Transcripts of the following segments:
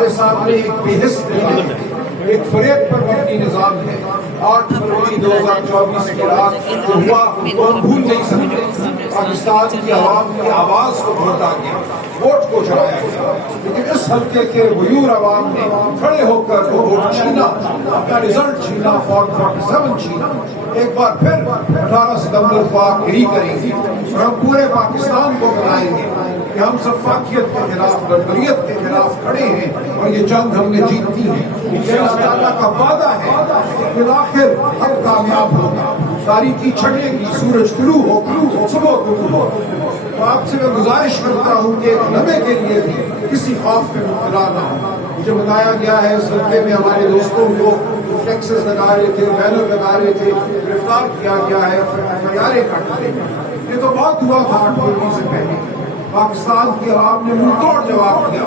ہمارے سامنے ایک بے حس ہے، ایک فریب پر مبنی نظام ہے۔ 8 فروری 2024 کی رات جو ہوا وہ ہم بھول نہیں سکتے۔ پاکستان کی عوام کی آواز کو بھڑکا کے ووٹ کو چڑھایا گیا، لیکن اس حلقے کے غیور عوام نے کھڑے ہو کر وہ ووٹ چھینا، اپنا رزلٹ چھینا، فارم 47 چھینا۔ ایک بار پھر 18 ستمبر کو آپ یہی کریں گے اور ہم پورے پاکستان کو بتائیں گے کہ ہم سفاکیت کے خلاف، بربریت کے خلاف کھڑے ہیں اور یہ جنگ ہم نے جیتنی ہے۔ یہ اللہ تعالیٰ کا وعدہ ہے کہ بالآخر ہم کامیاب ہوگا، تاریکی چھٹے گی، سورج طلوع ہوگا، صبح طلوع ہوگا۔ تو آپ سے میں گزارش کرتا ہوں کہ ایک لمحے کے لیے بھی کسی خوف میں مبتلا نہ ہو۔ مجھے بتایا گیا ہے اس حلقے میں ہمارے دوستوں کو فلیکسز لگا رہے تھے، بینر لگا رہے تھے، گرفتار کیا گیا ہے، ہتھیاریں کاٹ رہے ہیں۔ یہ تو بہت ہوا تھا 8 فروری سے پہلے۔ پاکستان کی عوام نے منہ توڑ جواب دیا،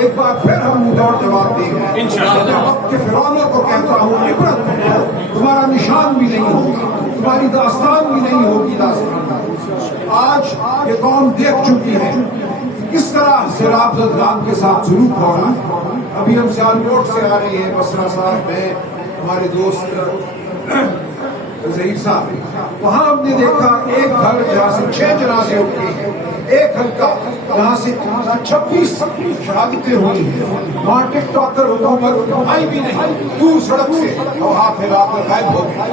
ایک بار پھر ہم منہ توڑ جواب دیں گے۔ میں وقت کے فرعونوں کو کہتا ہوں، عبرت کرو، تمہارا نشان بھی نہیں ہوگا، تمہاری داستان بھی نہیں ہوگی داستان۔ آج یہ قوم دیکھ چکی ہے کس طرح سیلاب زدگان کے ساتھ سلوک ہو رہا ہے۔ ابھی ہم سیالکوٹ سے آ رہے ہیں، بسرا صاحب، میں، ہمارے دوست ظہیر صاحب، وہاں ہم نے دیکھا ایک گھر جہاں سے 6 جنازے اٹھے ہیں، ایک حلقہ جہاں سے 26 شہادتیں ہوئی ہیں، وہاں ٹک ٹاکر حکومت آئی بھی نہیں، دور سڑک سے ہاتھ پھیلا کر غائب ہو گئی۔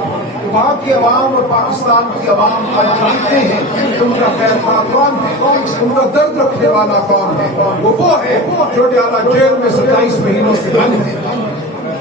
وہاں کی عوام اور پاکستان کی عوام آج جانتے ہیں کہ ان کا خیر خواہ کون ہے، ان کا درد رکھنے والا کون ہے۔ وہ ہے جو ڈیالہ جیل میں 27 مہینوں سے بند ہے۔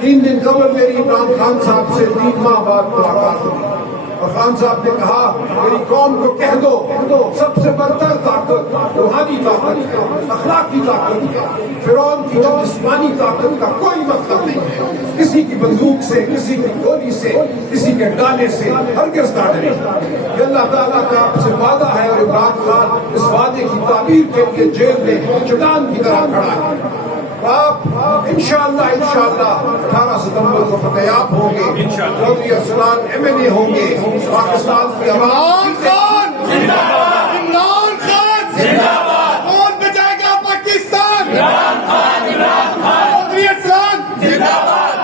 3 دن قبل میری عمران خان صاحب سے 3 ماہ بعد ملاقات ہوئی اور خان صاحب نے کہا میری قوم کو کہہ دو سب سے برتر طاقت روحانی طاقت ہے، اخلاقی طاقت ہے، فرعون کی جسمانی طاقت کا کوئی مطلب نہیں ہے۔ کسی کی بندوق سے، کسی کی گولی سے، کسی کے ڈالے سے ہرگز نہ ڈرے۔ یہ اللہ تعالیٰ کا آپ سے وعدہ ہے اور عمران خان اس وعدے کی تعبیر کے لیے جیل میں چٹان کی طرح کھڑا ہے۔ آپ انشاءاللہ 18 ستمبر کو فتحیاب ہوں گے، چودھری ارسلان MNA ہوں گے، پاکستان کی عوام عمران خان زندہ باد، کون بچائے گا پاکستان؟ عمران خان چودھری ارسلان زندہ باد۔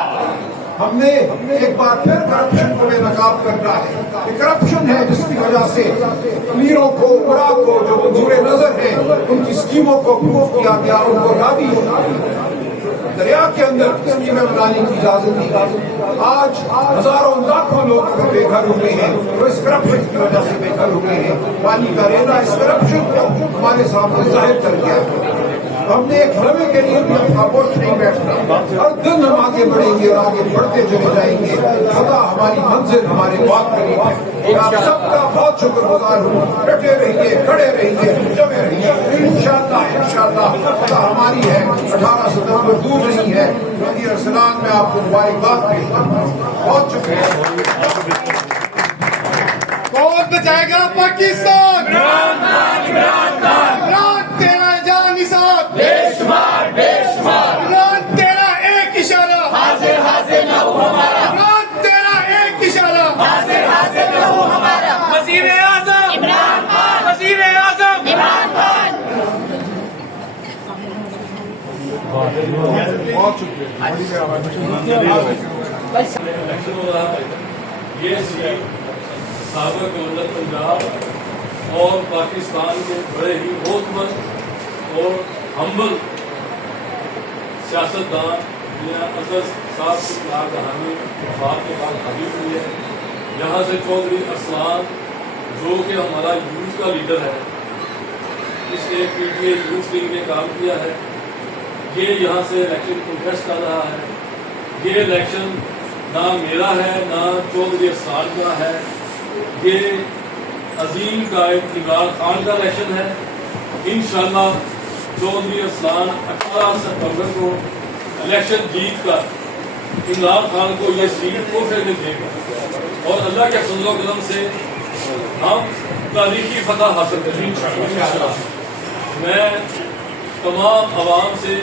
ہم نے ایک بار پھر کرپشن کو بے نقاب کرنا ہے۔ یہ کرپشن ہے جس کی وجہ سے امیروں کو، بڑا کو، جو منظور نظر ہیں، ان کی اسکیموں کو اپروو کیا گیا، ان کو راضی ہونا دریا کے اندر اسکیمیں بنانے کی اجازت دی۔ آج ہزاروں لاکھوں لوگ اگر بے گھر ہوئے ہیں تو اس کرپشن کی وجہ سے بے گھر ہوئے ہیں۔ پانی کا ریلا اس کرپشن کو ہمارے سامنے ظاہر کر دیا ہے۔ ہم نے ایک لمحے کے لیے بھی خاموش نہیں بیٹھنا، ہر دن ہم آگے بڑھیں گے اور آگے بڑھتے چلے جائیں گے۔ خدا ہماری منزل ہمارے بات قریب ہے۔ آپ سب کا بہت شکر گزار ہوں۔ ڈٹے رہیے، کھڑے رہیے، جمے رہیے، انشاءاللہ خدا ہماری ہے۔ 18 ستمبر دور نہیں ہے۔ چودھری ارسلان میں آپ کو مبارکباد پیش کرتا ہوں۔ بہت شکریہ۔ کون بچائے گا پاکستان؟ عمران خان، عمران خان، عمران تیرا جان نثار بے شمار بے شمار، عمران تیرا ایک اشارہ حاضر حاضر نہ ہو ہمارا، عمران تیرا ایک اشارہ حاضر حاضر نہ ہو ہمارا۔ وزیر اعظم عمران خان، وزیر اعظم عمران خان۔ بہت شکریہ۔ یہ سیٹ سابق گورنر پنجاب اور پاکستان کے بڑے ہی محترم اور ہمبل سیاستدان میاں اظہر صاحب کی کہانی وفات کے بعد حاضر ہوئی ہے۔ یہاں سے چودھری ارسلان جو کہ ہمارا یوتھ کا لیڈر ہے، اس نے PTA یوتھ ونگ میں کام کیا ہے، یہ یہاں سے الیکشن کنٹیسٹ کر رہا ہے۔ یہ الیکشن نہ میرا ہے نہ چودھری ارسلان کا ہے، یہ عظیم قائد عمران خان کا الیکشن ہے۔ انشاءاللہ چودھری ارسلان 18 ستمبر کو الیکشن جیت کر عمران خان کو یہ سیٹ تحفے میں دے گا اور اللہ کے فضل و کرم سے ہم تاریخی فتح حاصل کریں گے انشاءاللہ۔ میں تمام عوام سے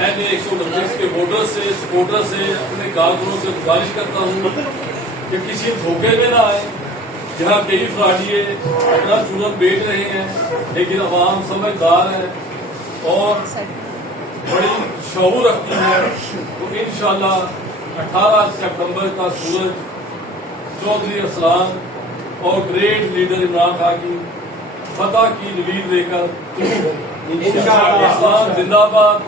NA 129 کے ووٹر سے، سپورٹر سے، اپنے کارکنوں سے گزارش کرتا ہوں کہ کسی دھوکے میں نہ آئے۔ یہاں کئی فراڈیے اپنا چونن بیچ رہے ہیں، لیکن عوام سمجھدار ہے اور بڑی شعور رکھتی ہے تو انشاءاللہ 18 سپٹمبر کا سورج چودھری اسلان اور گریٹ لیڈر عمران خان کی فتح کی نوید لے کر اسلام زندہ باد،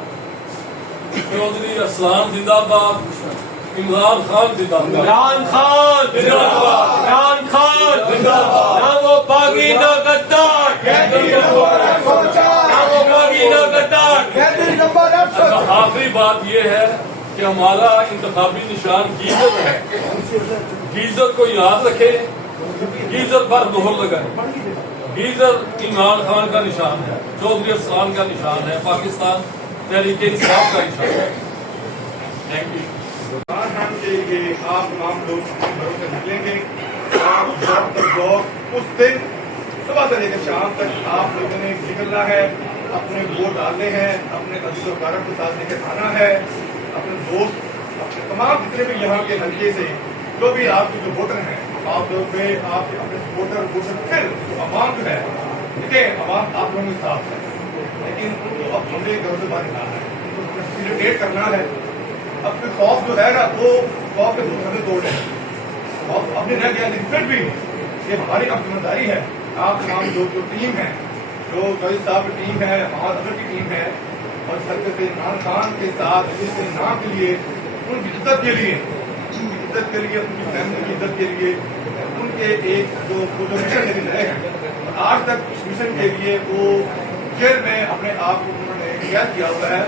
چودھری اسلان زندہ باد، عمران خان زندہ باد، عمران خان زندہ باد، عمران خان زندہ باد۔ نہ وہ باغی نہ غدار، نہ وہ باغی نہ غدار۔ آخری بات یہ ہے کہ ہمارا انتخابی نشان گیزر ہے، گیزر کو یاد رکھے، گیزر پر مہر لگائے۔ گیزر عمران خان کا نشان ہے، چودھری اسلام کا نشان ہے، پاکستان تحریک انصاف کا نشان ہے۔ Thank you. عمران خان کے لیے آپ تمام لوگ گھروں سے نکلیں گے اور جاب تک دور اس دن صبح سے لے کر شام تک آپ لوگوں نے نکلنا ہے، اپنے ووٹ ڈالنے ہیں، اپنے عزیز و اقارب کے ساتھ لے کے آنا ہے، اپنے دوست، اپنے تمام جتنے بھی یہاں کے حلقے سے جو بھی آپ کے جو ووٹر ہیں، آپ لوگ میں آپ کے اپنے ووٹر پھر عوام جو ہے، دیکھیں عوام آپ لوگوں کے ساتھ ہے، لیکن ان کو اب ہم نے گھروں سے باہر نکالنا ہے، ان کو فیسیلیٹیٹ کرنا ہے۔ اپنے خوف جو ہے نا وہ خوف کے دوسرے توڑنے خوف اپنے رہ گیا، لیکن پھر بھی یہ ہماری اب ذمہ داری ہے۔ آپ تمام لوگ جو ٹیم ہے، جو جج صاحب کی ٹیم ہے، محمد اظہر کی ٹیم ہے، اور سرکت عمران خان کے ساتھ اس انعام کے لیے، ان کی عزت کے لیے، ان کی عزت کے لیے، ان کی فیملی کی عزت کے لیے، ان کے ایک جو مشن لے کے رہے ہیں آج تک اس مشن کے لیے وہ جیل میں اپنے آپ کو انہوں نے قید کیا ہوا ہے۔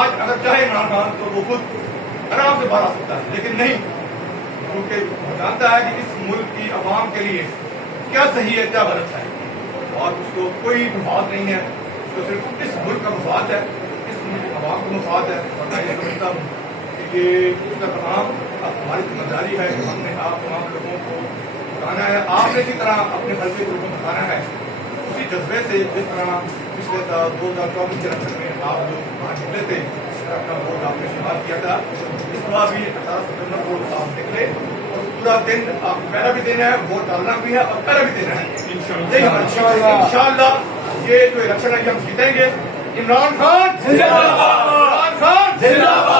آج اگر چاہے عمران خان تو وہ خود آرام سے باہر آ سکتا ہے، لیکن نہیں، کیونکہ وہ جانتا ہے کہ اس ملک کی عوام کے لیے کیا صحیح ہے کیا غلط ہے، اور اس کو کوئی مفاد نہیں ہے، اس کو صرف اس ملک کا مفاد ہے، اس ملک کی عوام کا مفاد ہے۔ اور میں یہ سمجھتا ہوں کہ یہ اس کا تمام اب ہماری ذمہ داری ہے کہ ہم نے آپ تمام لوگوں کو بتانا ہے، آپ نے اسی طرح اپنے حلقے کے لوگوں کو بتانا ہے، اسی جذبے سے جس طرح پچھلے سال 2024 کے الیکشن میں آپ لوگ وہاں نکلے تھے، اپنا ووٹ آپ نے استعمال کیا تھا، اس بار بھی 18 ستمبر کو آپ نکلے اور پورا دن آپ کو پہلا بھی دینا ہے، ووٹ ڈالنا بھی ہے اور پہلا بھی دینا ہے۔ انشاءاللہ یہ جو الیکشن ہے یہ ہم جیتیں گے۔ عمران خان زندہ باد، عمران خان زندہ باد۔